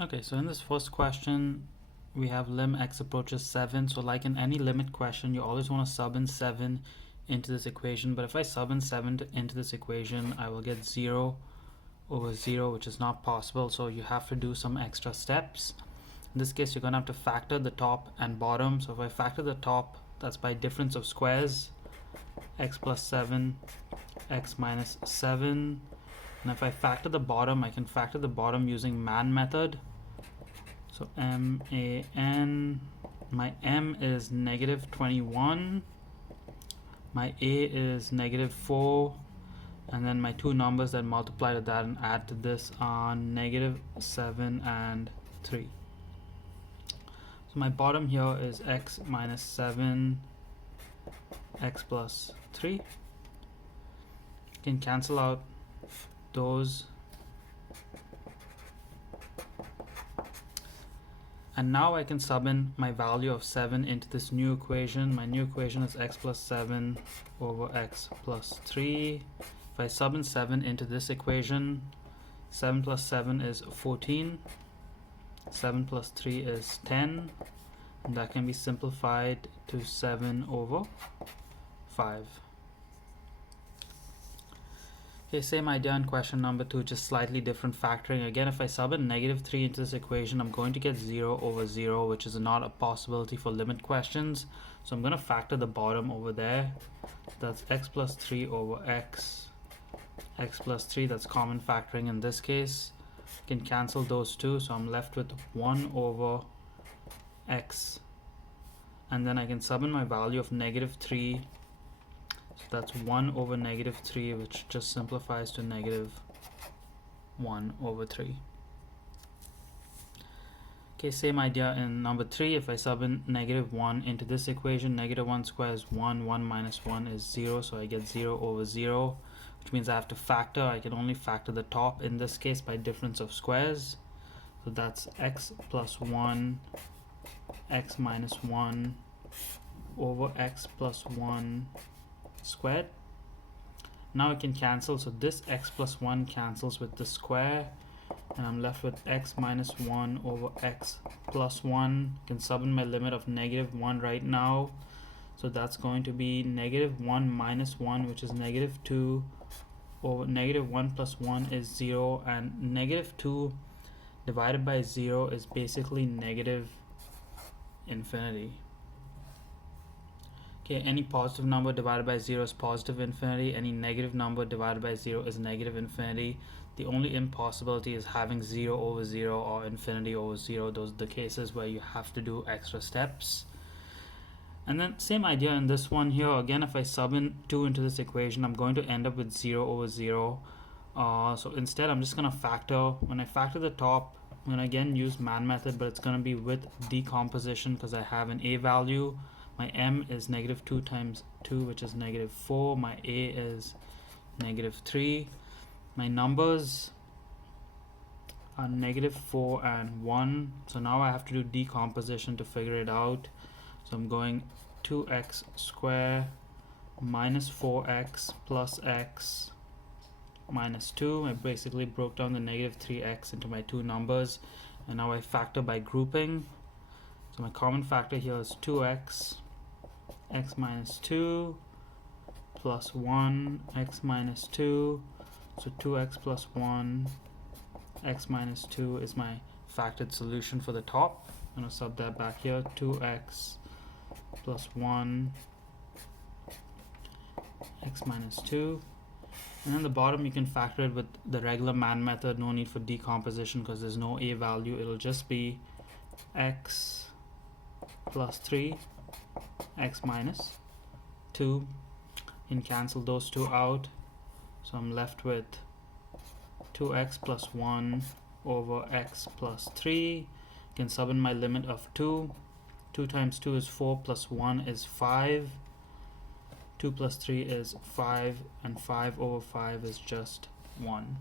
Okay, so in this first question, we have lim x approaches 7. So like in any limit question, you always want to sub in 7 into this equation. But if I sub in 7 into this equation, I will get 0 over 0, which is not possible. So you have to do some extra steps. In this case, you're going to have to factor the top and bottom. So if I factor the top, that's by difference of squares, x plus 7, x minus 7. And if I factor the bottom, I can factor the bottom using man method. So MAN, my M is negative 21, my A is negative 4, and then my two numbers that multiply to that and add to this are negative 7 and 3. So my bottom here is x minus 7, x plus 3. You can cancel out those. And now I can sub in my value of 7 into this new equation. My new equation is x plus 7 over x plus 3. If I sub in 7 into this equation, 7 plus 7 is 14. 7 plus 3 is 10. And that can be simplified to 7 over 5. Okay, same idea in question number 2, just slightly different factoring. Again, if I sub in negative 3 into this equation, I'm going to get 0 over 0, which is not a possibility for limit questions. So I'm going to factor the bottom over there. That's x plus 3 over x plus 3. That's common factoring in this case. I can cancel those two, so I'm left with 1 over x. And then I can sub in my value of negative 3. So that's 1 over negative 3, which just simplifies to negative 1 over 3. Okay, same idea in number 3. If I sub in negative 1 into this equation, negative 1 squared is 1, 1 minus 1 is 0, so I get 0 over 0, which means I have to factor. I can only factor the top in this case by difference of squares. So that's x plus 1, x minus 1 over x plus 1 squared. Now I can cancel, so this x plus 1 cancels with the square, and I'm left with x minus 1 over x plus 1. I can sub in my limit of negative 1 right now, so that's going to be negative 1 minus 1, which is negative 2, over negative 1 plus 1 is 0, and negative 2 divided by 0 is basically negative infinity. Okay, any positive number divided by 0 is positive infinity. Any negative number divided by 0 is negative infinity. The only impossibility is having 0 over 0 or infinity over 0. Those are the cases where you have to do extra steps. And then same idea in this one here. Again, if I sub in 2 into this equation, I'm going to end up with 0 over 0. So instead, I'm just going to factor. When I factor the top, I'm going to again use man method, but it's going to be with decomposition because I have an a value. My m is negative 2 times 2, which is negative 4. My a is negative 3. My numbers are negative 4 and 1. So now I have to do decomposition to figure it out. So I'm going 2x squared minus 4x plus x minus 2. I basically broke down the negative 3x into my two numbers, and now I factor by grouping. So my common factor here is 2x, x minus 2 plus 1, x minus 2. So 2x plus 1, x minus 2 is my factored solution for the top. I'm going to sub that back here. 2x plus 1, x minus 2. And then the bottom you can factor it with the regular man method. No need for decomposition because there's no a value. It'll just be x plus 3, x minus 2. You can cancel those two out. So I'm left with 2x plus 1 over x plus 3. You can sub in my limit of 2. 2 times 2 is 4 plus 1 is 5. 2 plus 3 is 5, and 5 over 5 is just 1.